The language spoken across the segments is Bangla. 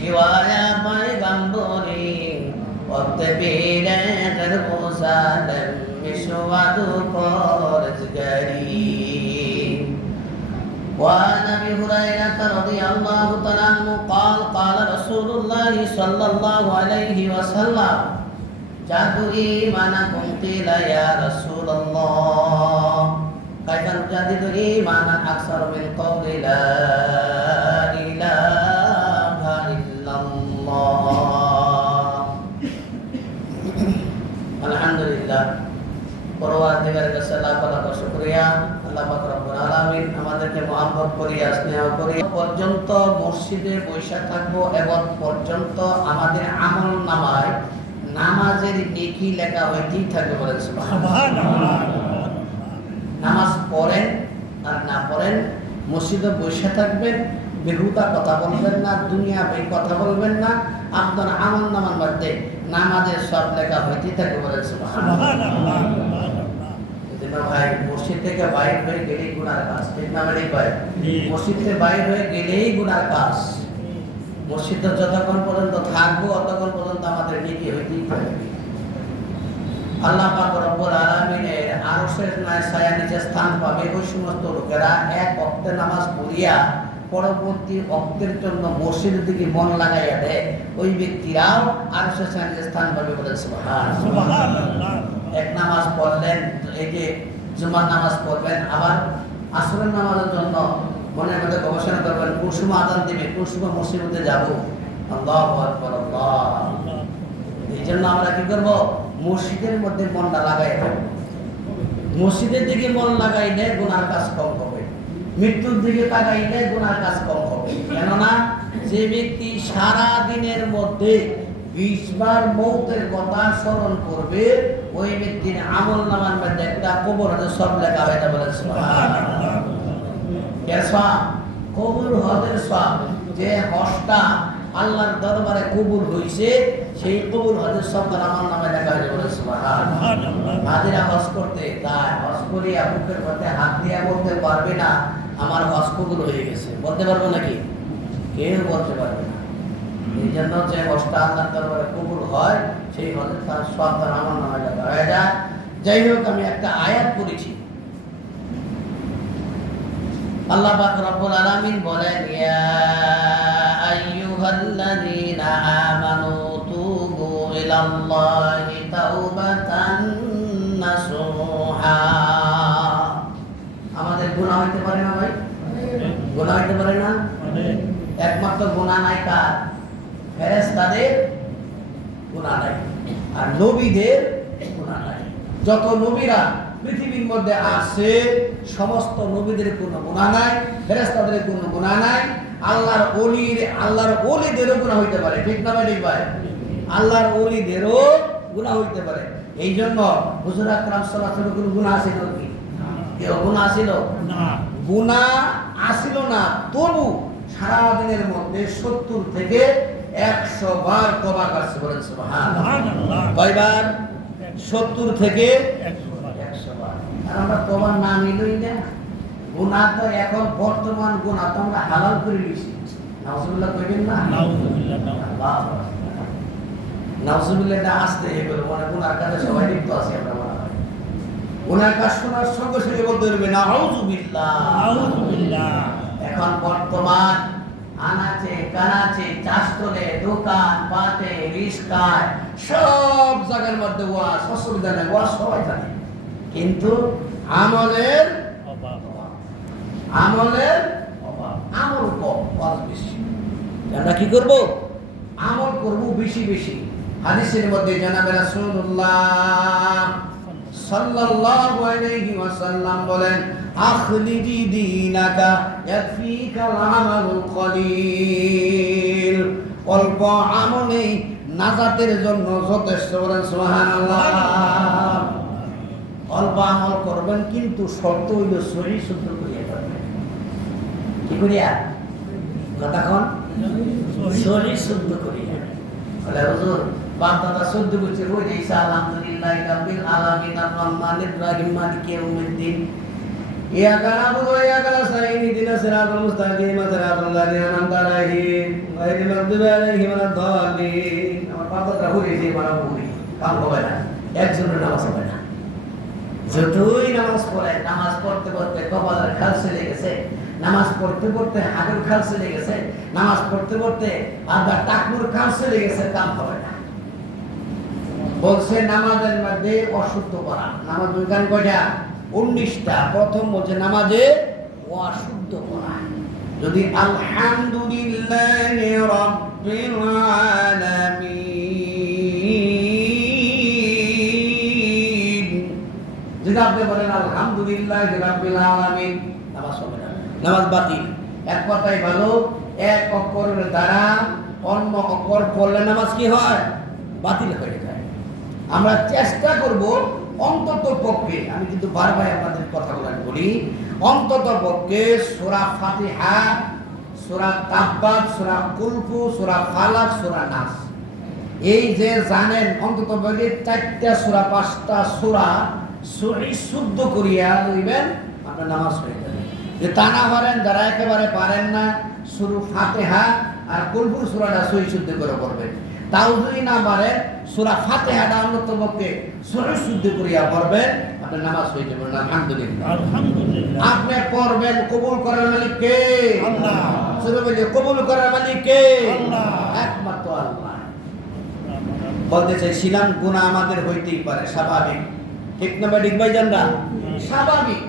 शिवाया पैगंबरी वक्तबीरे दरमुसालम मिशवादु परजगरी وعن ابي هريره رضي الله تعالى عنه قال قال رسول الله صلى الله عليه وسلم جادوا ايمانكم قيل يا رسول الله كيف نجدد ايمانا اكثر من قول لا اله الا الله الحمد لله পরওয়ারদিগারের কাছে লাখ লাখ শুকরিয়া আল্লাহ পাক রব্বুল আলামিন আমাদেরকে মহব্বত করিয়া স্নেহ করিয়া পর্যন্ত মসজিদে বসে থাকবো এবং পর্যন্ত আমাদের আমল নামায় নামাজের নেকি লেখা হইতেই থাকবে বলেন সুবহানাল্লাহ। নামাজ পড়েন আর না পড়েন মসজিদে বসে থাকবেন, বেহুদা কথা বলবেন না, দুনিয়া ভাই কথা বলবেন না, আপনার আমল নামার মধ্যে নামাজের সব লেখা হইতেই থাকবে বলেন সুবহানাল্লাহ। ভাই মসজিদ থেকে বাইর হয়ে গেলেই গুনার কাজ, ঠিক না মানে ভাই? মসজিদ থেকে বাইর হয়ে গেলেই গুনার কাজ। মসজিদে যতক্ষণ পর্যন্ত থাকবো ততক্ষণ পর্যন্ত আমাদের নেকি হইতেই থাকবে। আল্লাহ পাক রব্বুল আলামিনের আরশের ছায়া নিচে স্থান পাবে ওই সমস্ত লোকেরা এক ওয়াক্তে নামাজ পড়িয়া পরবর্তী ওয়াক্তের জন্য মসজিদের দিকে মন লাগাইয়া দেয়, ওই ব্যক্তিরাও আরশের ছায়া নিচে স্থান পাবে বলে সুবহানাল্লাহ। এক নামাজ পড়লেন, এই যে জুমার নামাজ পড়বেন, আবার আসরের নামাজের জন্য মনের মধ্যে গবেষণা করবেন কোন সময় আযান দিবে, কোন সময় মসজিদে যাব। আল্লাহু আকবার আল্লাহ। এই জন্য আমরা কি করব? মসজিদের মধ্যে মনটা লাগাই রাখবো। মসজিদের দিকে মন লাগাইলে গুনার কাজ কম হবে, মৃত্যুর দিকে তাকাইলে গুনার কাজ কম হবে। কেননা যে ব্যক্তি সারা দিনের মধ্যে 20 বার মৌতের কথা স্মরণ করবে, ওই ব্যক্তির আমল নামার মধ্যে একটা কবর সব লেখা হয়ে যাবে বলেন সুবহানাল্লাহ। কবুল হজের সব যে হজটা আল্লাহর দরবারে কবুল হইছে, সেই কবুল হজের সব আমল নামে লেখা হয়ে যাবে বলেন সুবহানাল্লাহ। হাজিরা হজ করতে যায়, হজ করিয়া বুকের মধ্যে হাত দিয়া বলতে পারবে না আমার হজ কবুল হয়ে গেছে, বলতে পারবে নাকি? কেউ বলতে পারবে না। এই জন্য যে হজটা আল্লাহর দরবারে কবুল হয়, সেই হজের তার সব তার আমল নামে লেখা হয়ে যায়। যাই হোক, আমি একটা আয়াত পড়েছি। আল্লাহ পাক রব্বুল আলামিন বলেন, ইয়া আইয়ুহাল্লাযীনা আমানু তুবু ইলাল্লাহি তাওবাতান নাসুহা। আমাদের গুনাহ হইতে পারে না ভাই? গুনাহ হইতে পারে না? একমাত্র গুনাহ নাই কার? ফেরেশতাদের গুনাহ নাই, আর নবীদের গুনাহ নাই। যত নবীরা পৃথিবীর মধ্যে আসে সমস্ত নবীদের কোনো গুনাহ নাই, ফেরেশতাদের কোনো গুনাহ নাই। আল্লাহর ওলিদেরও গুনাহ হইতে পারে, ঠিক না ভাই? আল্লাহর ওলিদেরও গুনাহ হইতে পারে। এই জন্য হুজুর আকরাম সাল্লাল্লাহু আলাইহি ওয়াসাল্লাম কোনো গুনাহ ছিল কি? কেউ গুনাহ ছিল না, গুনাহ আসিল না। তবু সারা দিনের মধ্যে 70 থেকে 100 বার তওবা করছে বলেন সুবহানাল্লাহ। কয়বার? 70 থেকে 100 বার। আর আমরা তওবার নাম নিলই না। গুনাহ তো এখন বর্তমান গুনাহ তো আমরা হালাল করে নিয়েছি। নাউজুবিল্লাহ কইবেন না? নাউজুবিল্লাহ। নাউজুবিল্লাহটা আসতে এগুলো মনে গুনার কাজে সবাই লিপ্ত আছে। আমরা মনে হয় গুনার কাজ শোনার সঙ্গে সঙ্গে বলতে হবে নাউজুবিল্লাহ, নাউজুবিল্লাহ। এখন বর্তমান আনাচে কানাচে, চাষতলে, দোকান পাটে, রিস্কায়, সব জায়গার মধ্যে ওয়াজ, অসুবিধা নেই, ওয়াজ সবাই জানে, কিন্তু আমলের অভাব, আমলের অভাব। আমল কম, ওয়াজ বেশি। আমরা কি করব? আমল করব বেশি বেশি। হাদিসের মধ্যে জানাবে রাসূলুল্লাহ সাল্লাল্লাহু আলাইহি ওয়াসাল্লাম বলেন, আখলিজি দীনাকা ইয়াকফিকাল আমালুল কলিল। অল্প আমলে নাজাতের জন্য যথেষ্ট বলেন সুবহানাল্লাহ। অল্প আমল করবেন, কিন্তু শর্ত হইল শরীর শুদ্ধ করিয়া করবেন। কি করিয়া? কতক্ষণ? শরীর শুদ্ধ করিয়া। বলে হুজুর বাপ দাদা শুদ্ধ করছে, ওই ঈসা আলহামদুলিল্লাহ রাব্বিল আলামিন আর রহমানির রহিম মালিকি ইয়াউমিদ্দিন। ইয়াকা নাবুদু ওয়া ইয়াকা নাস্তাঈন ইহদিনাস সিরাতাল মুস্তাকিম সিরাতাল লাযিনা আন'আমতা আলাইহিম গায়রিল মাগদুবি আলাইহিম ওয়ালাদ-দাল্লিন। আমার পাতাটা ঘুরে দিয়ে মারা ঘুরে কাম হবে না, একজনের নামাজ হবে না। যতই নামাজ পড়ে, নামাজ পড়তে পড়তে কপালের খাল চলে গেছে, নামাজ পড়তে পড়তে হাতের খাল চলে গেছে, নামাজ পড়তে পড়তে আধা টাকুর খাল চলে গেছে, কাম হবে না। বলছে নামাজের মধ্যে অশুদ্ধ করা। নামাজ বিজ্ঞান কয়টা? 19টা। প্রথম বলছে নামাজে অশুদ্ধ করা। যদি আলহামদুলিল্লাহি রাব্বিল আলামিন, যদি আপনি বলেন আলহামদুলিল্লাহি রাব্বিল আলামিন, নামাজ হবে না, নামাজ বাতিল। এক কথাই ভালো, এক অক্ষরের দ্বারা অন্য অক্ষর পড়লে নামাজ কি হয়? বাতিল হয়ে যায়। আমরা চেষ্টা করব অন্তত পক্ষে, আমি কিন্তু বারবার আপনাদের কথাগুলো বলি, অন্তত পক্ষে সূরা ফাতিহা, সূরা তাব্বাত, সূরা কুলহু, সূরা ফালাক, সূরা নাস, এই যে জানেন অন্তত পক্ষে 4টা সূরা 5টা সূরা সহি শুদ্ধ করিয়া লইবেন, আপনার নামাজ হয়ে যাবে। যে তা না পারেন, যারা একেবারে পারেন না, সূরা ফাতিহা আর কুলহুর সূরাটা সহি শুদ্ধ করে পড়বেন। তাও যদি না পারেন, সূরা ফাতিহাটা অন্তত পক্ষে সহি শুদ্ধ করিয়া পড়বেন, আপনার নামাজ হয়ে যাবে। আলহামদুলিল্লাহ, আলহামদুলিল্লাহ। আপনি পড়বেন, কবুল করার মালিক কে? আল্লাহ। শুধু বলি কবুল করার মালিক কে? আল্লাহ, একমাত্র আল্লাহ। বলতে চাইছিলাম গুনাহ আমাদের হইতেই পারে, স্বাভাবিক, ঠিক না ঠিক ভাইজানরা? স্বাভাবিক।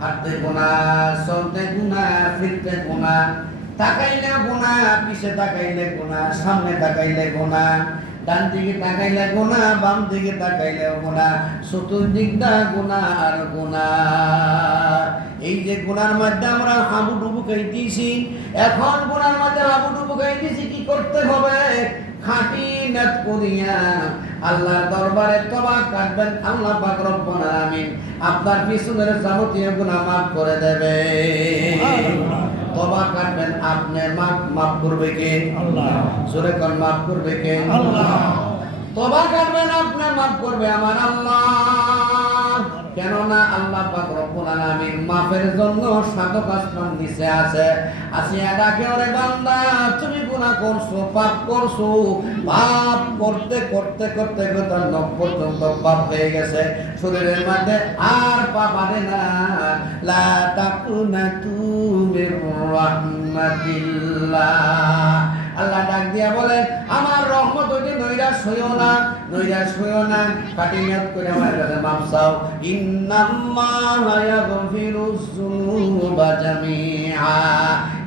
হাঁটতে গুনাহ, চলতে গুনাহ, ফিরতে গুনাহ, তাকাইলে গুনাহ, পিছে তাকাইলে গুনাহ, সামনে তাকাইলে গুনাহ, ডান দিকে তাকাইলে গুনাহ, বাম দিকে তাকাইলে গুনাহ, চতুর্দিকটা গুনাহ আর গুনাহ। এই যে গুনার মধ্যে আমরা হাবুডুবু খাইতেছি, এখন গুনার মধ্যে হাবুডুবু খাইতেছি, কি করতে হবে? খাঁটি নিয়ত করিয়া আল্লাহর দরবারে তওবা করবেন, আল্লাহ পাক রব্বুল আলামিন আপনার পিছনের যাবতীয় গুনাহ maaf করে দেবে। তওবা করবেন, আপনি maaf করবে কে? আল্লাহ। জোরে কোন maaf করবে কে? আল্লাহ। তওবা করবেন, আপনি maaf করবে আমার আল্লাহ। কেননা আল্লাহ পাক রব্বুল আলামিন মাফের জন্য 7 আসমান নিচে আছে। আসিয়া ডাকে, ওরে বান্দা, তুমি গুনাহ করছো, পাপ করছো, পাপ করতে করতে করতে করতে নখ পর্যন্ত পাপ হয়ে গেছে, শরীরের মধ্যে আর পাপ আরে না। লা তাকুনাতু মির রাহমাতিল্লাহ। আল্লাহ ডাক দিয়া বলেন, আমার রহমত হইতে নৈরাশ হইও না, নৈরাশ হইও না, খাঁটি নিয়ত করে আমার কাছে মাফ চাও। ইন্নাল্লাহা ইয়াগফিরুজ যুনুবা জামিআ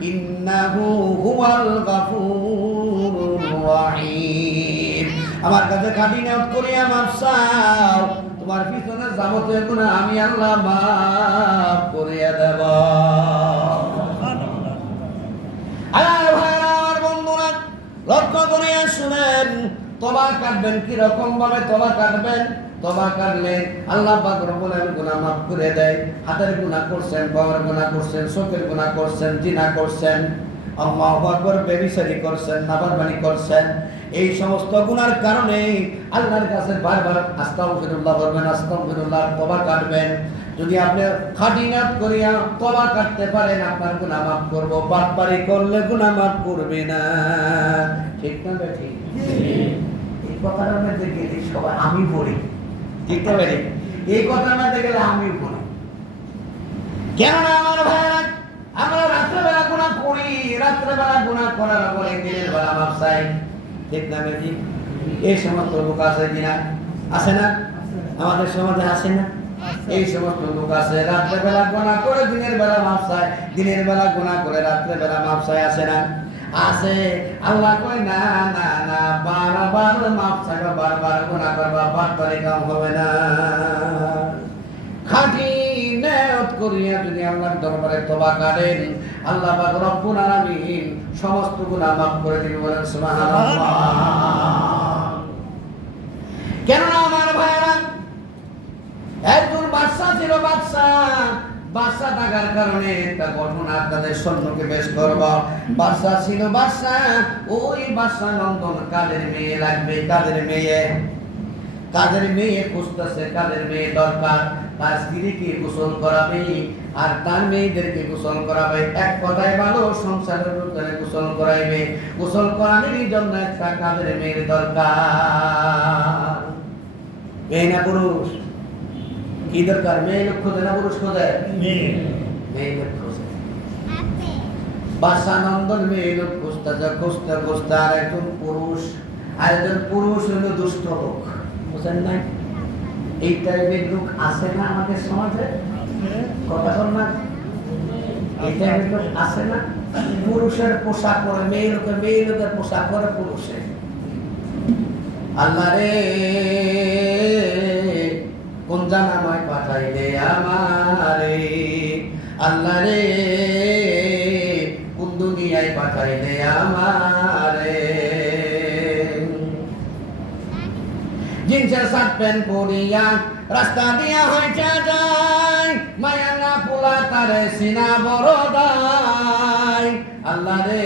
ইন্নাহু হুয়াল গাফুরুর রহিম। আমার কাছে খাঁটি নিয়ত করিয়া মাফ চাও, তোমার পিছনে যাবতীয় গুনাহ আমি আল্লাহ মাফ করিয়া দেব। লক্ষ্য করিয়া শুনেন, তওবা কাটবেন কি রকম ভাবে তওবা কাটবেন? তওবা কাটলে আল্লাহ পাক রব্বুল আলামিন গুনাহ maaf করে দেয়। হাতের গুনাহ করছেন, পায়ের গুনাহ করছেন, চোখের গুনাহ করছেন, জিনা করছেন, আল্লাহু আকবার, বেবিচারি করছেন, নাফরমানি করছেন, এই সমস্ত গুনার কারণে আল্লাহর কাছে বারবার আস্তাগফিরুল্লাহ বলবেন, আস্তাগফিরুল্লাহ, তওবা কাটবেন। যদি আপনি খাঁটি নিয়ত করিয়া তওবা করতে পারেন, আপনার গুনাহ maaf করব। বাটপারি করলে গুনাহ maaf করবে না, ঠিক না ঠিক? এই কথাটার মধ্যে গেলে সবাই আমি পড়ি, ঠিক না ভাই? এই কথার মধ্যে গেলে আমি পড়ি। কেননা আমার ভাইরা, আমরা রাত্রেবেলা গুনাহ করি, রাত্রেবেলা গুনাহ করার পরে দিনের বেলা মাফ চাই, ঠিক না ভাই? এই সমস্ত লোক আছে কিনা? আছে না? আমাদের সমাজে আছে না? এই সমস্ত লোক আছে, রাত্রেবেলা গুনাহ করে দিনের বেলা মাফ চায়, দিনের বেলা গুনাহ করে রাত্রেবেলা মাফ চায়, আছে না? আছে। আল্লাহ কয় না না না, বারবার মাফ চাইবা, বারবার গুনাহ করবা, বারবার কাম হবে না। খাঁটি নিয়ত করিয়া যদি আল্লাহর দরবারে তওবা করেন, আল্লাহ পাক রব্বুল আলামিন সমস্ত গুনাহ maaf করে দিবেন। বলেন সুবহানাল্লাহ। কেননা আমার ভাইরা, একজন বাদশা ছিল, বাদশা থাকার কারণে একটা ঘটনা আপনাদের সম্মুখে পেশ করব। বাদশা ছিল, ওই বাদশা নন্দন কাদের মেয়ে লাগবে, কাদের মেয়ে খুঁজতেছে, কাদের মেয়ে দরকার, তার স্ত্রীকে গোসল করাবে, আর তার মেয়েদেরকে গোসল করাবে। এক কথায় ভালো সংসারের ভিতরে গোসল করাইবে। গোসল করানোর জন্য একটা কাজের মেয়ের দরকার। মেয়ে না পুরুষ? কি দরকার? মেয়ে লোক খোঁজে না পুরুষ খোঁজে? মেয়ে লোক খোঁজে। বাদশানন্দন মেয়ে লোক খুঁজতে আর একজন পুরুষ হলো দুষ্ট লোক। বুঝেন নাই? এই টাইপের লোক আছে না আমাদের সমাজে? কথা বল না, এই টাইপের লোক আছে না? পুরুষের পোশাক পরে মেয়ে লোকের পোশাক পরে পুরুষে। আল্লাহ রে কোন জানামায় পাঠাইলে আমারে, আল্লাহ রে কোন দুনিয়ায় পাঠাইলে আমারে। জিন্সের শার্ট প্যান্ট পরিয়া রাস্তা দিয়া হাইটা যায়, মায়া না পোলা তারে সিনা বড় দায়। আল্লাহ রে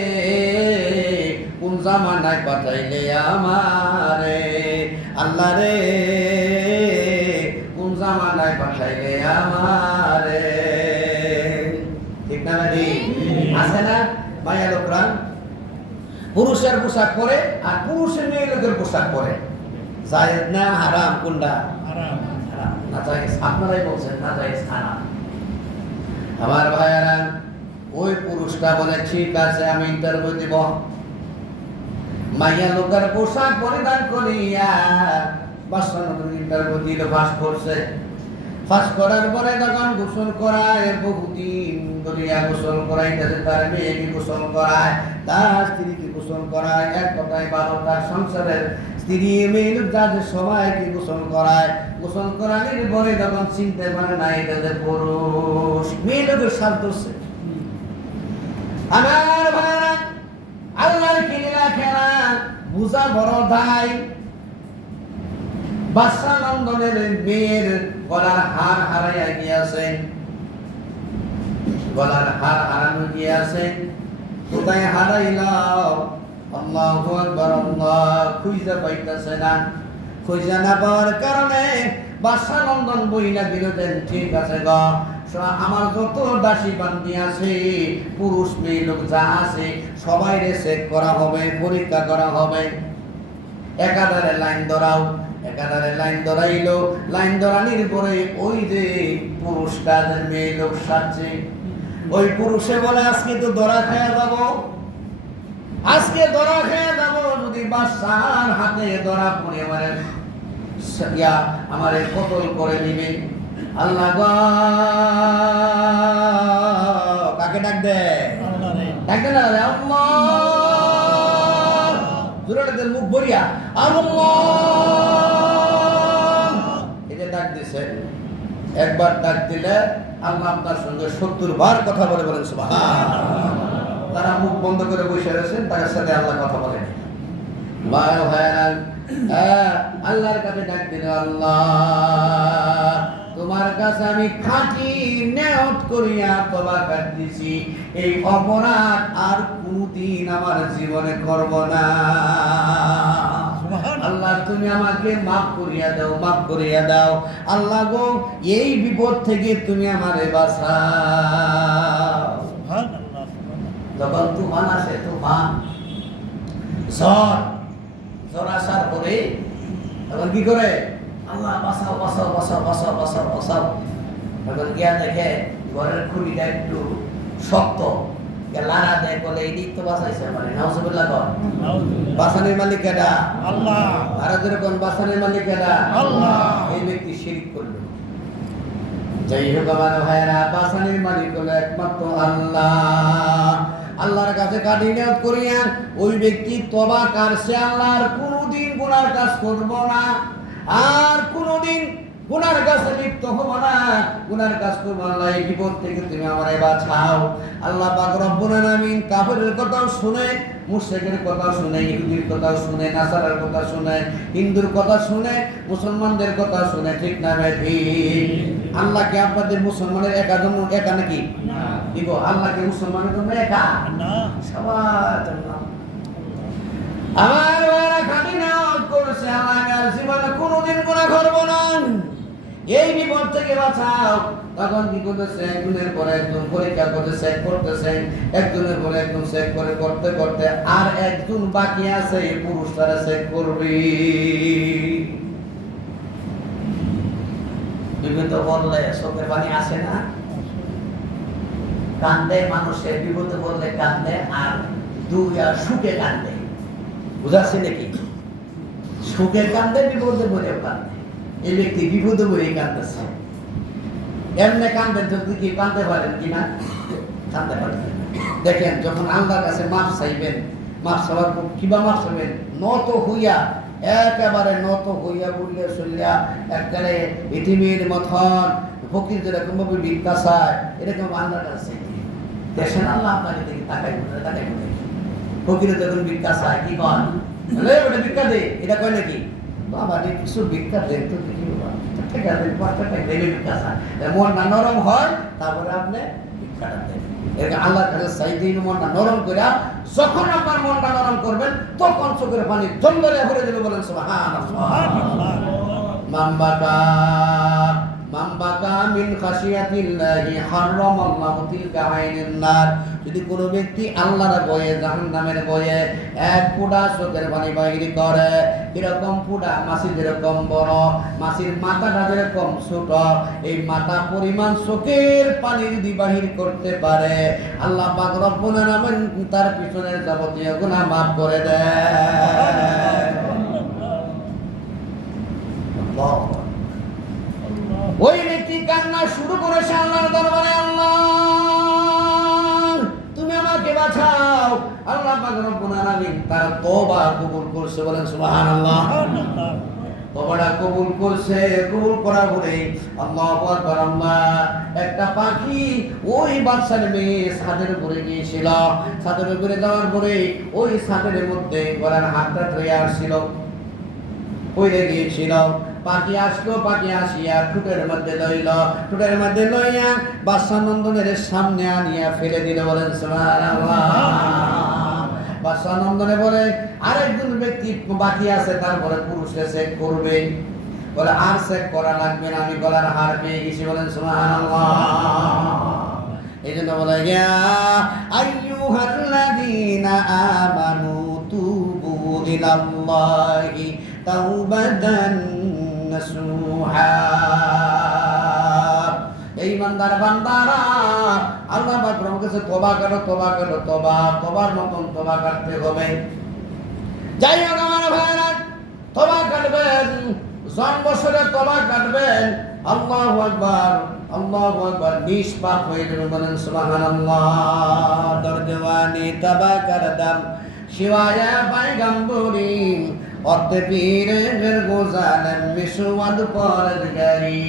কোন জামানায় পাঠাইলে আমারে, আল্লাহ রে কোন জামানায় পাঠাইলে আমারে। ঠিক না নাকি? আছে না মায়া লোকরা? পুরুষের পোশাক পরে আর পুরুষের মেয়ে লোকের পোশাক পরে। জায়েজ না হারাম? কোনটা? হারাম। না জায়েজ? আপনারাই বলছেন না জায়েজ, হারাম। আমার ভাইয়ারা, ওই পুরুষটা বলে ঠিক আছে আমি ইন্টারভিউ দিব। মাইয়া লোকের পোশাক পরিধান করিয়া বাসন ইন্টারভিউ দিল, পাস করছে। পাস করার পরে তখন গোসল করায়, বহুদিন ধরিয়া গোসল করাইতেছে। তার মেয়েকে গোসল করায়, তার স্ত্রীকে গোসল করায়। এক কথায় 12টার সংসারের স্ত্রী মেয়ে লোক যাদের সবাইকে গোসল করায়। গোসল করানোর পরে তখন চিনতে পারে না এটা যে পুরুষ। মেয়ে লোকের সাথ ধরছে। আমার ভাইরা, আল্লাহর কিলিলা খেলা বুঝা বড় দায়। বাদশানন্দনের মেয়ের গলার হার হারাইয়া গিয়াছে, গলার হার হারানো গিয়াছে। কোথায় হারাইলাম? আল্লাহু আকবার, আল্লাহ খুঁজে পাইতেছে না। খুঁজে না পাওয়ার কারণে বাদশানন্দন বইলা দিল যে ঠিক আছে গো, আমার যত দাসী বান্দি আছে, পুরুষ মেয়ে লোক যা আছে সবাই চেক করা হবে, পরীক্ষা করা হবে। একাধারে লাইন ধরাও। একাধারে লাইন ধরাইলো। লাইন ধরানির পরে ওই যে পুরুষটা মেয়ে লোক সাজছে, ওই পুরুষে বলে আজকে তো ধরা খেয়ে যাবো, আজকে ধরা খেয়ে যাবো। যদি বাদশার হাতে ধরা পড়ে আমারে কতল করে নিবে। আল্লাহ গো, কাকে ডাক দে? ডাক দে না আল্লাহ, জোরে মুখ ভরিয়া আল্লাহ এটা ডাক দিছে। একবার ডাক দিলে আল্লাহ আপনার সঙ্গে 70 বার কথা বলে বলেন সুবহানাল্লাহ। তারা মুখ বন্ধ করে বসে রয়েছেন, তার সাথে আল্লাহ কথা বলেন। আল্লাহর কাছে ডাক দিল, আল্লাহ তোমার কাছে আমি খাঁটি নিয়ত করিয়া তওবা করতেছি, এই অপরাধ আর কোনদিন আমার জীবনে করব না। আল্লাহ তুমি আমাকে মাফ করিয়া দাও, মাফ করিয়া দাও। আল্লাহ গো, এই বিপদ থেকে তুমি আমারে বাঁচাও। যখন তুফান আসে, তুফান ঝড় আসার পরে তখন কি করে? আল্লাহ বাঁচাও, বাঁচাও, বাঁচাও, বাঁচাও, বাঁচাও, বাঁচাও। তখন গিয়া দেখে ঘরের খুঁটিটা একটু শক্ত, লাড়া দেয়, বলে এই দিক তো বাঁচাইছে মানে। নাউজুবিল্লাহ কর। বাঁচানোর মালিক কেডা? আল্লাহ। আর যেরকম বাঁচানোর মালিক কেডা? আল্লাহ। এই ব্যক্তি শিরক করলো। যাই হোক আমার ভাইয়েরা, বাঁচানোর মালিক হলো একমাত্র আল্লাহ। আল্লাহর কাছে কাটি নিয়ত করিয়া ওই ব্যক্তি তওবা করছে, আল্লাহর কোনদিন গুনার কাজ করব না, আর কোনদিন গুনার কাছে লিপ্ত হব না, গুনার কাজ করব। আল্লাহ এই বিপদ থেকে তুমি আমারে বাঁচাও। আল্লাহ পাক রব্বুল আলামিন কাফেরের কথা শুনে, মুশরিকের কথা শুনে, ইহুদির কথা শুনে, নাসারার কথা শুনে, হিন্দুর কথা শুনে, মুসলমানদের কথা শুনে। ঠিক না ভাই? ঠিক। আল্লাহ কি আপনাদের মুসলমানের একা জন্য একা নাকি? না। দিব আল্লাহ কি মুসলমানের জন্য একা? না, সবার জন্য। আমার ওরা খালি নাও করছে, আমার জীবনে কোনোদিন গুনাহ করব না। এই বিপদ থেকে বাঁচাও। তখন কি করতেছে, একজনের পরে একজন পরীক্ষা করতে চেক করতেছেন, একজনের পরে একজন চেক করে করতে করতে আর একজন বাকি আছে, এই পুরুষটারে চেক করবে। বিপদ বললে চোখের পানি আসে না? কান্দে মানুষের, বিপদে বললে কান্দে, আর দুই আর সুখে কান্দে। বুঝাচ্ছে নাকি? সুখে কান্দে, বিপদে বলেও কান্দে। এই ব্যক্তি বিপদে বলেই কান্দেছে। এমনি কান্দেন যদি কি কান্দতে পারেন কিনা? কান্দতে পারেন। দেখেন, যখন আল্লাহর কাছে মাফ চাইবেন, মাফ চাওয়ার কিবা মাফ চাইবেন, নত হইয়া, একেবারে নত হইয়া বললে চলিয়া একবারে পৃথিবীর মতন ফকির যেরকম ভাবে ভিক্ষা চায়, এরকম আল্লাহর কাছে দেখেন আল্লাহ আপনাকে দেখি তাকাই তাকাই ফকিরে যখন ভিক্ষা চায় কি কন, ওটা ভিক্ষা দে, এটা কয় নাকি? বাবা রে কিছু ভিক্ষা দেন তো দেখি, ঠিক আছে 5 টাকা দেবে ভিক্ষা চায়, মনটা নরম হয়, তারপরে আপনি ভিক্ষাটা দেন। এরকম আল্লাহর কাছে চাইতেই মনটা নরম করে, যখন আপনার মনটা নরম করবেন তখন চোখের পানি জঙ্গলে ভরে দেবে। বলেন সুবহানাল্লাহ। মামবাকা মামবাকা মিন খাশিয়াতিল্লাহি হারামাল্লাহু তিলকা আইনুন নার। যদি কোনো ব্যক্তি আল্লাহর ভয়ে, জাহান্নামের ভয়ে এক ফোঁটা চোখের পানি বাহির করে, এরকম ফোঁটা মাছি যেরকম বড়, মাছির মাথাটা যেরকম ছোট, এই মাথা পরিমাণ চোখের পানি যদি বাহির করতে পারে, আল্লাহ পাক রব্বুল আলামিন তার পিছনের যাবতীয় গুনাহ মাফ করে দেয়। ওই ব্যক্তি কান্না শুরু করেছে আল্লাহর দরবারে, আল্লাহ তুমি আমাকে বাঁচাও। আল্লাহ পাক রব্বুল আলামিন তার তওবা কবুল করছে। বলেন সুবহানাল্লাহ। তওবাটা কবুল করছে, কবুল করার পরে আল্লাহু আকবার, আল্লাহ একটা পাখি ওই বাদশার মেয়ে ছাদের উপরে গিয়েছিল। ছাদের উপরে যাওয়ার পরে ওই ছাদের মধ্যে গলার হাতটা ধরে আসছিল, পড়ে গিয়েছিল। পাখি আসলো, পাখি আসিয়া ঠোঁটের মধ্যে লইল, ঠোঁটের মধ্যে লইয়া বাদশা নন্দনের সামনে আনিয়া ফেলে দিল। বলেন সুবহানাল্লাহ। বাদশা নন্দনে বলে আরেকজন ব্যক্তি বাকি আছে, তারপরে পুরুষকে চেক করবে। বলে আর চেক করা লাগবে না, আমি গলার হার পেয়ে গেছি। বলেন সুবহানাল্লাহ। এই জন্য বলে ইয়া আইয়ুহাল্লাযীনা আমানু তুবু ইলাল্লাহি তাওবাতান নাসুহা। এই ইমানদার বান্দারা, আল্লাহ পাক রব্বুল কাছে তওবা করো, তওবা করো, তওবা, তওবার মতন তওবা করতে হবে। যাই হোক আমার ভাইরা, তওবা করবেন, জন বছরে তওবা করবেন, আল্লাহু আকবার, আল্লাহু আকবার, নিষ্পাপ হয়ে যাবেন। বলেন সুবহানাল্লাহ। দরজওয়ানি তওবা করদাম শিওয়ায়া পয়গম্বরি, অর্থে পীরের গোজালেন মিশুয়াদ পরগারি।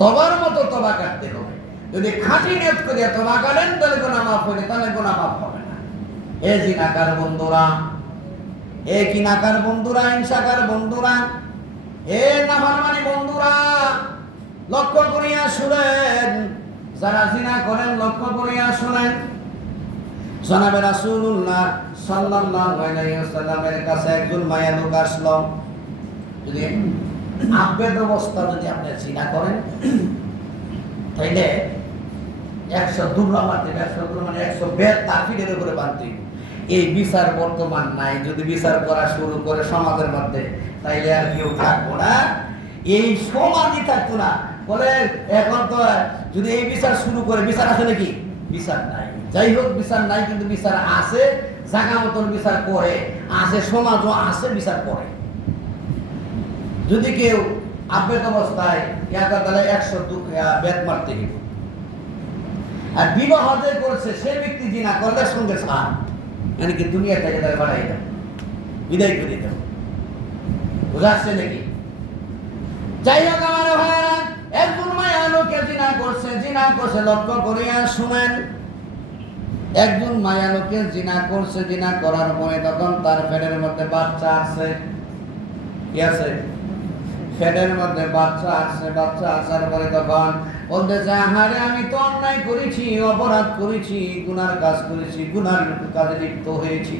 তওবার মতো তওবা করতে হবে। যদি খাঁটি নিয়ত করে তওবা করেন তাহলে গুনাহ মাফ হবে, তাহলে গুনাহ মাফ হবে না। এ জিনাকার বন্ধুরা, এ কিনাকার বন্ধুরা, হিংসাকার বন্ধুরা, এ নাফরমানি বন্ধুরা, লক্ষ্য করিয়া শুনেন। যারা জিনা করেন লক্ষ্য করিয়া শুনেন। জনাবে রাসূলুল্লাহ সাল্লাল্লাহু আলাইহি ওয়াসাল্লামের কাছে একজন মায়া লোক আসলো। যদি আবেদ অবস্থা যদি আপনি জিনা করেন তাইলে 100 দুর্রা মারতে, 100 দুর্রা মানে 100 বেদ তাফিরের উপরে বানতে। এই বিচার বর্তমান নাই। যদি বিচার করা শুরু করে সমাজের মধ্যে, তাইলে আর কেউ থাকবো না, এই সমাজই থাকতো না। বলে এখন তো যদি এই বিচার শুরু করে, বিচার আছে নাকি? বিচার নাই। যাই হোক, বিচার নাই, কিন্তু বিচার আছে, জায়গা মতন বিচার করে, আছে সমাজও আছে, বিচার করে। যদি কেউ আবেদ অবস্থায় তাহলে 100 বেদ মারতে গেল। আর বিবাহ যে করছে সে ব্যক্তি জিনা করলে সঙ্গে ছাড়, মানে কি দুনিয়া থেকে তার বাড়াই দাও, বিদায় করে দাও। বুঝাচ্ছে নাকি? যাই হোক আমার ভাইরা, একজন মায়া লোকে জিনা করছে, জিনা করছে, লক্ষ্য করিয়া শুনেন। একজন মায়া লোকে জিনা করছে, জিনা করার পরে তখন তার পেটের মধ্যে বাচ্চা আছে। কি আছে? পেটের মধ্যে বাচ্চা আছে। বাচ্চা আসার পরে তখন বলতেছে, আহারে আমি তো অন্যায় করেছি, অপরাধ করেছি, গুনার কাজ করেছি, গুনার কাজে লিপ্ত হয়েছি,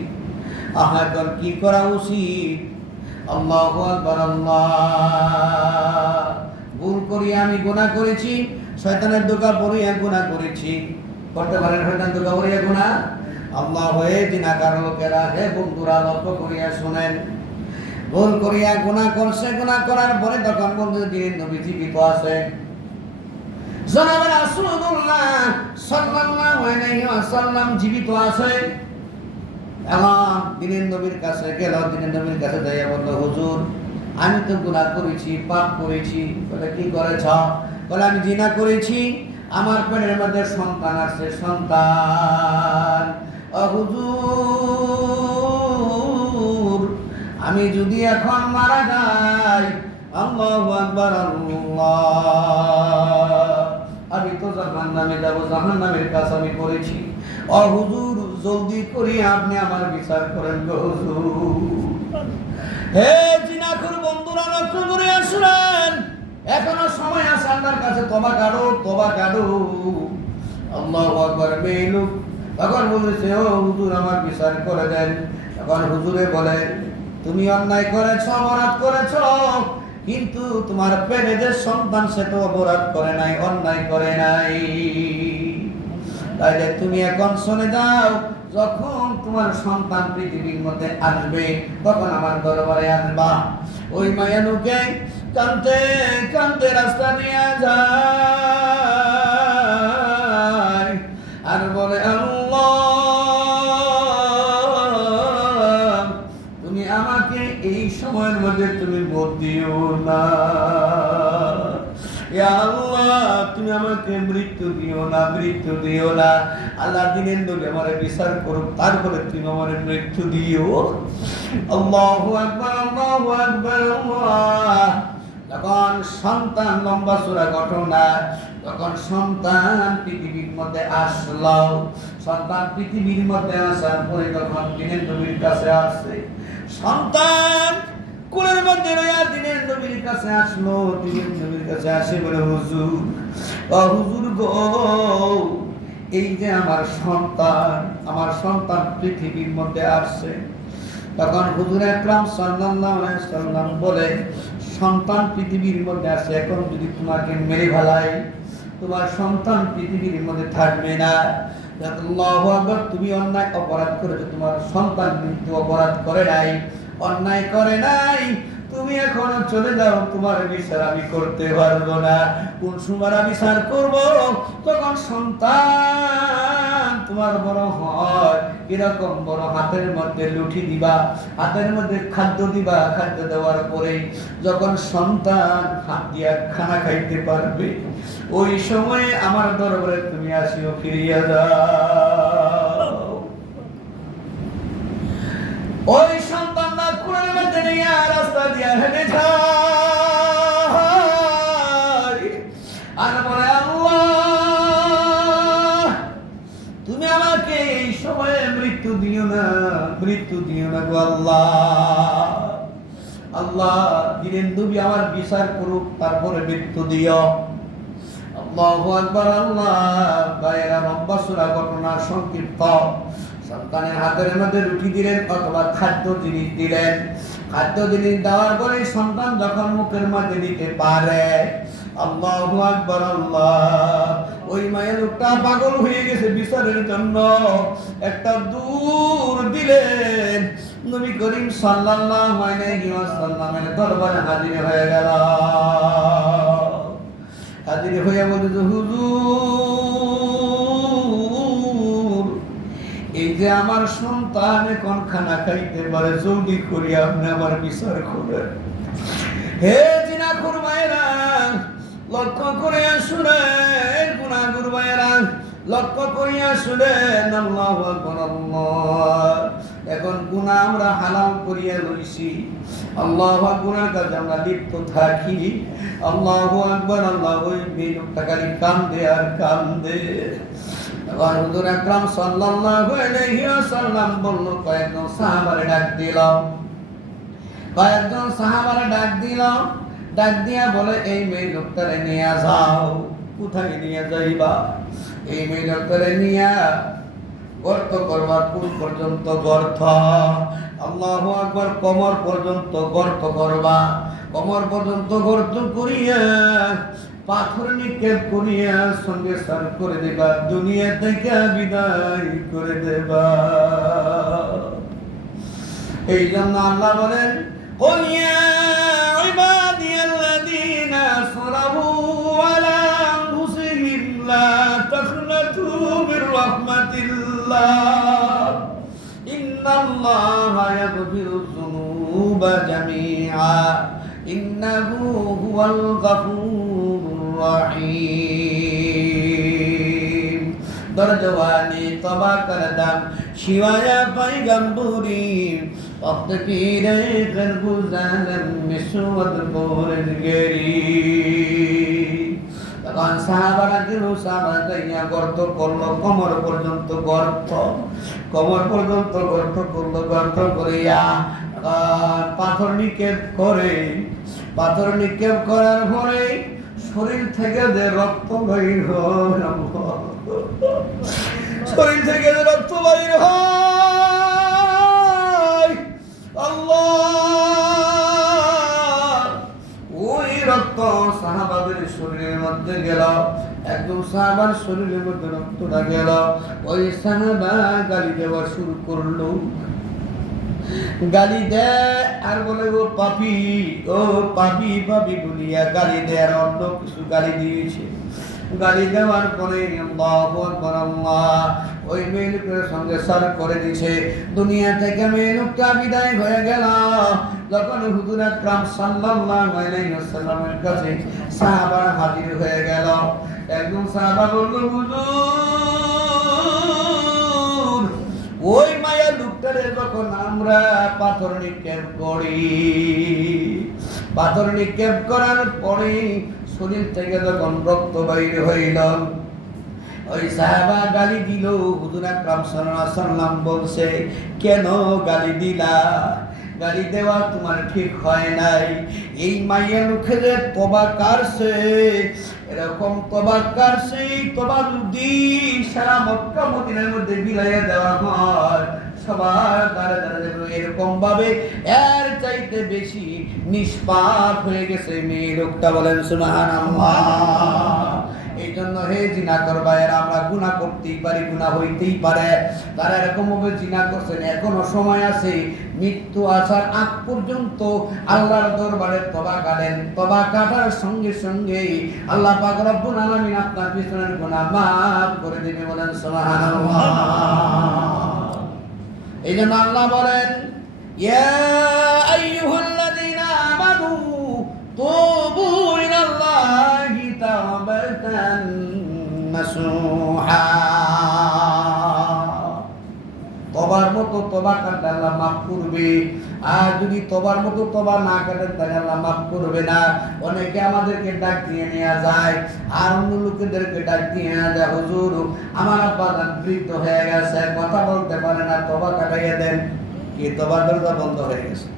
আহা এখন কি করা উচিত? আল্লাহু আকবার, আল্লাহ ভুল করিয়া আমি গুনাহ করেছি, শয়তানের ধোঁকা পড়িয়া গুনাহ করেছি। করতে পারেন শয়তান ধোঁকা পড়িয়া গুনাহ? আল্লাহ হয়ে জিনাকার লোকেরা, হে বন্ধুরা লক্ষ্য করিয়া শুনেন, ভুল করিয়া গুনাহ করছে, গুনাহ করার পরে তখন বন্ধু দিন নবী জীবিত আছে, জনাবে রাসূলুল্লাহ সাল্লাল্লাহু আলাইহি ওয়াসাল্লাম জীবিত আছে। এবং দিনের নবীর কাছে গেল, দিনের নবীর কাছে যাইয়া বলল, হুজুর আমি তো গুনাহ করেছি, পাপ করেছি। বলে কি করেছ? বলে আমি জিনা করেছি, আমার পেটের মধ্যে সন্তান আছে, সন্তান। হুজুর আমি যদি এখন মারা যাই, আল্লাহু আকবার, আল্লাহ, আমি তো জাহান্নামে যাব, জাহান্নামের কাজ আমি করেছি। হুজুর জলদি করে আপনি আমার বিচার করেন গো হুজুর। হে জিনাখোর বন্ধুরা লক্ষ্য করে আসলেন, এখনো সময় আছে, আল্লাহর কাছে তওবা করো, তওবা করো। আল্লাহু আকবার। মেয়ে লোক তখন বলেছে, ও হুজুর আমার বিচার করে দেন। তখন হুজুরে বলে, তুমি অন্যায় করেছো, অপরাধ করেছো, কিন্তু তোমার পেটে যে সন্তান সে তো অপরাধ করে নাই, অন্যায় করে নাই। তাইলে তুমি এখন শুনে যাও, যখন তোমার সন্তান পৃথিবীর মধ্যে আসবে তখন আমার দরবারে আসবা। ওই মায়ানুকে কাঁদতে কাঁদতে রাস্তা নিয়ে যায় আর বলে, আল্লাহ তুমি আমাকে এই সময়ের মধ্যে তুমি মত দিও না, ইয়া আল্লাহ তুমি আমাকে মৃত্যু দিও না, মৃত্যু দিও না। আল্লাহ দিনের নবী আমারে বিচার করুক, তারপরে তুমি আমারে মৃত্যু দিও। আল্লাহু আকবার, আল্লাহু আকবার, আল্লাহ। তখন সন্তান, লম্বা চূড়া ঘটনা, তখন সন্তান পৃথিবীর মধ্যে আসলো। সন্তান পৃথিবীর মধ্যে আসার পরে তখন দিনের নবীর কাছে আসছে। সন্তান কোলের মধ্যে রইয়া দিনের নবীর কাছে আসলো। দিনের নবীর কাছে আসে বলে, হুজুর, হুজুর গো, এই যে আমার সন্তান পৃথিবীর মধ্যে আসছে। তখন হুজুর আকরাম সাল্লাল্লাহু আলাইহি সাল্লাম বলে, সন্তান পৃথিবীর মধ্যে আসে, এখন যদি তোমাকে মেরে ফেলাই তোমার সন্তান পৃথিবীর মধ্যে থাকবে না। আল্লাহু আকবার। তুমি অন্যায় অপরাধ করেছো, তোমার সন্তান মৃত্যু অপরাধ করে নাই, অন্যায় করে নাই, তুমি এখনো চলে যাও, তোমার বিচার আমি করতে পারবো না। কোন সময় বিচার করব? তখন সন্তান তোমার বড় হয়, এরকম বড় হাতের মধ্যে লুঠি দিবা, হাতের মধ্যে খাদ্য দিবা, খাদ্য দেওয়ার পরে যখন সন্তান হাত দিয়া খানা খাইতে পারবে, ওই সময়ে আমার দরবারে তুমি আসিও, ফিরিয়া যাও। ওই সন্তানরা কোলের মধ্যে নিয়ে রাস্তা দিয়া হেঁটে যায় আর বলে, আল্লাহ তুমি আমাকে এই সময়ে মৃত্যু দিও না, মৃত্যু দিও না গো আল্লাহ। আল্লাহ দিনের নবী আমার বিচার করুক, তারপরে মৃত্যু দিও। আল্লাহু আকবার, আল্লাহ। ভাইয়েরা, লম্বা চূড়া ঘটনা সংক্ষিপ্ত। সন্তানের হাতের মধ্যে রুটি দিলেন অথবা খাদ্য জিনিস দিলেন। খাদ্য জিনিস দেওয়ার পরে সন্তান যখন মুখের মধ্যে দিতে পারে, আল্লাহু আকবার, আল্লাহ। ওই মায়ের লোকটা পাগল হয়ে গেছে বিচারের জন্য, একটা দূর দিলেন, নবী করিম সাল্লাল্লাহু আলাইহি ওয়াসাল্লামের দরবারে হাজির হয়ে গেল। হাজির হয়ে বলে, হুজুর এই যে আমার সন্তান এখন খানা খাইতে পারে, জলদি করি আপনি আমার বিচার করেন। হে জিনাখোর মায়েরা লক্ষ্য করে শুনেন, গুনাহগার মায়েরা লক্ষ্য করিয়া শুনেন। আল্লাহু আকবার, আল্লাহ। এখন গুনাহ আমরা হালাল করিয়া লইছি, আল্লাহু আকবার, কাজে আমরা লিপ্ত থাকি। আল্লাহু আকবার, আল্লাহ। ওই মেয়েটা খালি কান্দে আর কান্দে। আবার হুজুর আকরাম সাল্লাল্লাহু আলাইহি ওয়াসাল্লাম বলল, কয়েকজন সাহাবারে ডাক দিল, কয়েকজন সাহাবারে ডাক দিল, ডাক দিয়া বলে, এই মেয়ে লোকটারে নিয়ে যাও। কোথায় নিয়ে যাইবা? এই মেয়ে লোকটারে নিয়ে গর্ত করবা। কোন পর্যন্ত গর্ত? আল্লাহু আকবার, কোমর পর্যন্ত গর্ত করবা। কোমর পর্যন্ত গর্ত করিয়া পাথর নিক্ষেপ করিয়া সঙ্গে সার করে দেবা, দুনিয়া থেকে বিদায় করে দেবা। এই জন্য আল্লাহ বলেন, قل يا عبادي الذين أسرفوا على أنفسهم لا تقنطوا من رحمة الله إن الله يغفر الذنوب جميعا إنه هو الغفور الرحيم। দরজওয়ানি তবা করদাম শিवाया पैगंबरी वक्त पीरे कर गुजारम मिसवद पोरन गेरी। তখন সাহাবারা গেল, সাহাবারা যাইয়া গর্ত করলো, কোমর পর্যন্ত গর্ত, কোমর পর্যন্ত গর্ত করলো। গর্ত করিয়া পাথর নিক্ষেপ করে, পাথর নিক্ষেপ করার পরে শরীর থেকে যে রক্ত বাইর হয়, শরীর থেকে যে রক্ত বাইর হয়, আল্লাহ ওই রক্ত সাহাবাদের শরীরের মধ্যে গেল। একদম সাহাবার শরীরের মধ্যে রক্তটা গেল। ওই সাহাবা গালি দেওয়া শুরু করলো, গালি দেয় আর বলে ও পাপী, ও পাপী, পাপী বলিয়া গালি দেয়। আর অন্য কিছু গালি দিয়েছে। গালি দেওয়ার পরে আল্লাহু আকবার, আল্লাহ ওই মেয়ে লোকের সঙ্গে সার করে দিছে। দুনিয়া থেকে মেয়ে লোকটা বিদায় হয়ে গেল। যখন হুজুর আকরাম সাল্লাল্লাহু আলাইহি ওয়াসাল্লামের কাছে সাহাবারা হাজির হয়ে গেল, একজন সাহাবা বলল, হুজুর ওই মায়া লোকটারে যখন আমরা পাথর নিক্ষেপ করি, পাথর নিক্ষেপ করার পরে শরীর থেকে যখন রক্ত বাইর হইল, ওই সাহাবা গালি দিল। হুজুর আকরাম সাল্লাল্লাহু আলাইহি ওয়াসাল্লাম বলছে, কেন গালি দিলা? গালি দেওয়া তোমার ঠিক হয় নাই। এই মাইয়া লোকে যে তবা কারছে, এরকম তবা কারছে, তবা যদি সারা মক্কা মদিনার মধ্যে বিলাইয়া দেওয়া হয়, সবার দ্বারা দ্বারা এরকম ভাবে এর চাইতে বেশি নিষ্পাপ হয়ে গেছে মেয়ে লোকটা। বলেন সুবহানাল্লাহ। এই জন্য হে জিনা করবা, এরা আমরা গুনাহ করতেই পারি, গুনাহ হইতেই পারে। তারা এরকম ভাবে জিনা করছেন, এখনো সময় আছে। মৃত্যু আসার আগ পর্যন্ত আল্লাহর দরবারে তওবা করেন। তওবা করার সঙ্গে সঙ্গে আল্লাহ পাক রব্বুল আলামিন আপনার পিছনের গুনাহ মাফ করে দিবে। বলেন সুবহানাল্লাহ। এই জন্য আল্লাহ বলেন, ইয়া আইয়ুহাল্লাযীনা আমানু তুবু ইলাল্লাহি তাওবাতান নাসুহা। তবার মতো তবা কাটলে আল্লাহ মাফ করবে। আর যদি তবার মতো তবা না কাটেন তাহলে আল্লাহ মাফ করবে না। অনেকে আমাদেরকে ডাক দিয়ে নেওয়া যায়, আর অন্য লোকেদেরকে ডাক দিয়ে নেওয়া যায়, হুজুর আমার আব্বা বৃদ্ধ হয়ে গেছে, কথা বলতে পারে না, তবা কাটাইয়া দেন। কি তবার দরজা বন্ধ হয়ে গেছে?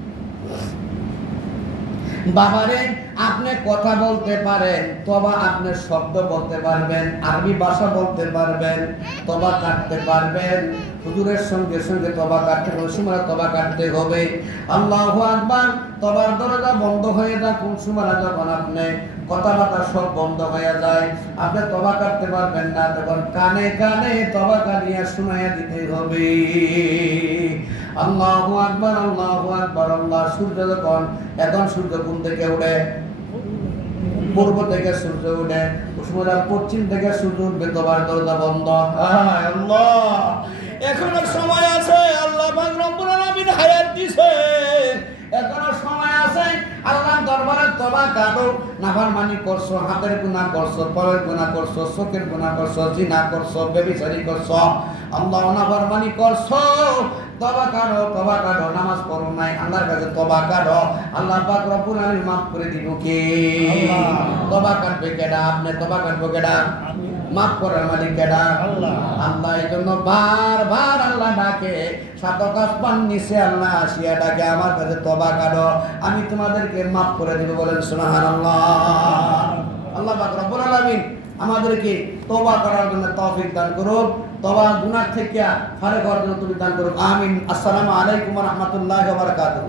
বাবারে আপনি কথা বলতে পারেন, তবা আপনি শব্দ বলতে পারবেন, আরবি ভাষা বলতে পারবেন, তবা কাটতে পারবেন। হুজুরের সঙ্গে সঙ্গে তবা কাটতে হবে, সময় তবা কাটতে হবে। আল্লাহু আকবার। তবার দরজা বন্ধ হয়ে যায় কোন সময়? যখন আপনি কথাবার্তা সব বন্ধ হয়ে যায়, আপনি তবা কাটতে পারবেন না, তখন কানে কানে তবা কাটিয়া শোনাইয়া দিতে হবে। আল্লাহু আকবার, আল্লাহু আকবার, আল্লাহ। সূর্য যখন, এখন সূর্য কোন থেকে ওঠে? পূর্ব থেকে সূর্য ওঠে। পশ্চিম থেকে সূর্য উঠবে, তবার দরজা বন্ধ। আল্লাহ, এখনো সময় আছে। আল্লাহ পাক রব্বুল আলামিন হায়াত দিছে, এখনো সময় আছে। আল্লাহর দরবারে তওবা করো। নাফরমানি করছো, হাতের গুনাহ করছো, পায়ের গুনাহ করছো, চোখের গুনাহ করছো, জিনা করছো, ব্যভিচারী করছো, আল্লাহ নাফরমানি করছো, তওবা করো, তওবা করো। নামাজ পড়ো নাই, আল্লাহর কাছে তওবা করো, আল্লাহ পাক রব্বুল আলামিন maaf করে দিব। কে তওবা করবে? কেডা? আপনি তওবা করবে কেডা? মাফ করার মালিক কেডা? আল্লাহ। আল্লাহ এই জন্য বারবার আল্লাহ ডাকে, সাতক আসমান নিচে আল্লাহ আসিয়া ডাকে, আমার কাছে তওবা করো, আমি তোমাদেরকে মাফ করে দিব। বলেন সুবহানাল্লাহ। আল্লাহ পাক রব্বুল আলামিন আমাদেরকে তওবা করার জন্য তৌফিক দান করুন, তওবা গুনাহ থেকে ফারেক হওয়ার জন্য তৌফিক দান করুন। আমিন। আসসালামু আলাইকুম ওয়া রাহমাতুল্লাহি ওয়া বারাকাতুহু।